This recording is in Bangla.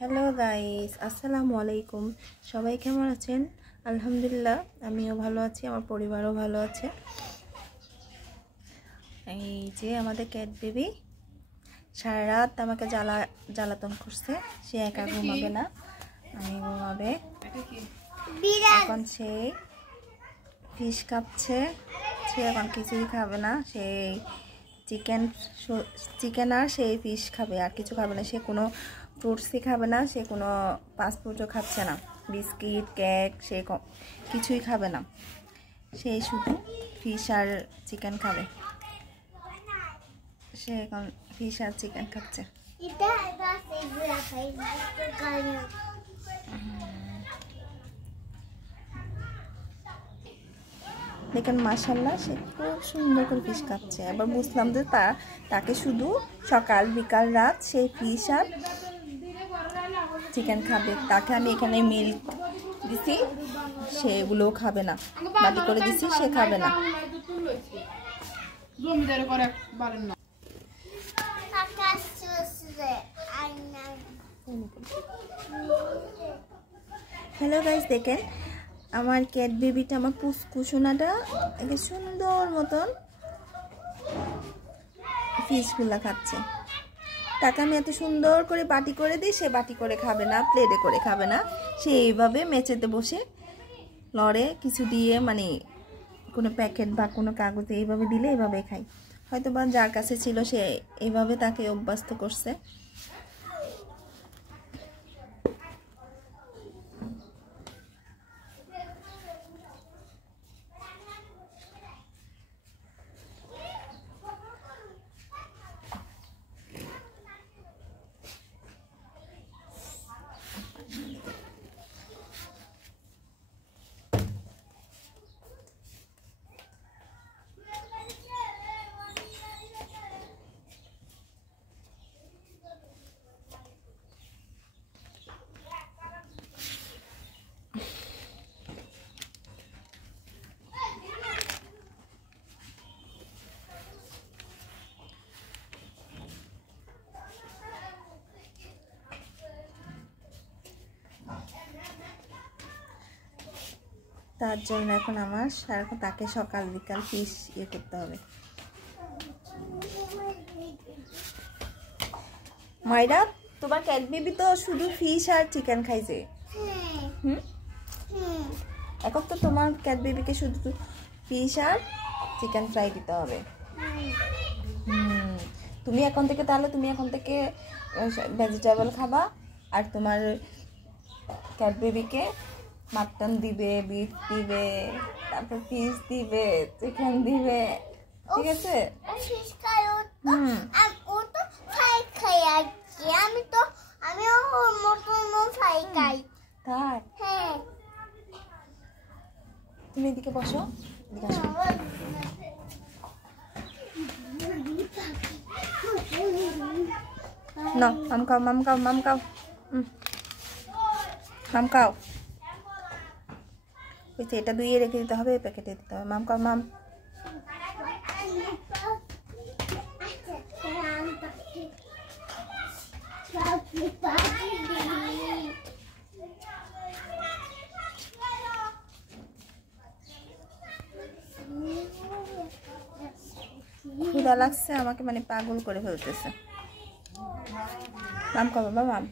হ্যালো গাইস, আসসালামু আলাইকুম। সবাই কেমন আছেন? আলহামদুলিল্লাহ, আমিও ভালো আছি, আমার পরিবারও ভালো আছে। এই যে আমাদের ক্যাট বেবি সারা রাত আমাকে জ্বালাতন করছে। সে একা ঘুমাবে না, আমি ঘুমাবে। এখন সে ফিশ খাচ্ছে, সে এখন কিছুই খাবে না। সেই চিকেন আর সেই ফিশ খাবে, আর কিছু খাবে না। সে কোনো ফ্রুটসই খাবে না, সে কোনো ফাস্টফুডও খাচ্ছে না, বিস্কিট কেক সে কিছুই খাবে না। সে শুধু ফিশ আর চিকেন খাবে। সে এখন ফিশ আর চিকেন খাচ্ছে। দেখেন মাশাআল্লাহ, সে খুব সুন্দর করে ফিশ খাচ্ছে। এবার বুঝলাম যে তাকে শুধু সকাল বিকাল রাত সেই ফিশ আর চিকেন খাবে। তাকে আমি এখানে মিল্ক দিছি, সেগুলোও খাবে না। বাটি করে দিছি, সে খাবে না। হ্যালো গাইস, দেখেন আমার ক্যাট বেবিটা, আমার পুষ্কুসোনাটা একে সুন্দর মতন ফিশগুলা খাচ্ছে। তাকে আমি এত সুন্দর করে বাটি করে দিই, সে বাটি করে খাবে না, প্লেটে করে খাবে না। সে এইভাবে মেঝেতে বসে লড়ে, কিছু দিয়ে মানে কোনো প্যাকেট বা কোনো কাগজে এইভাবে দিলে এইভাবে খায়। হয়তো বা যার কাছে ছিল সে এইভাবে তাকে অভ্যস্ত করছে। তার জন্য এখন আমার সারাক্ষণ তাকে সকাল বিকাল ফিশ করতে হবে। মাইরা, তোমার ক্যাট বেবি তো শুধু ফিশ আর চিকেন খাইছে। এখন তো তোমার ক্যাট বেবিকে শুধু ফিশ আর চিকেন ফ্রাই দিতে হবে। তুমি এখন থেকে ভেজিটেবল খাবা, আর তোমার ক্যাট বেবিকে মাটন দিবে, বিফ দিবে, তারপর ফিশ দিবে, চিকেন দিবে, ঠিক আছে? তুমি এদিকে বসো, এদিকে আসো। না, মাম খাও, মাম খাও, মাম খাও, মাম খাও। এটা ধুয়ে রেখে দিতে হবে, প্যাকেটে দিতে হবে। মাম খাও, মাম। ক্ষুধা লাগছে, আমাকে মানে পাগল করে ফেলতেছে। মাম খাও বাবা, মাম।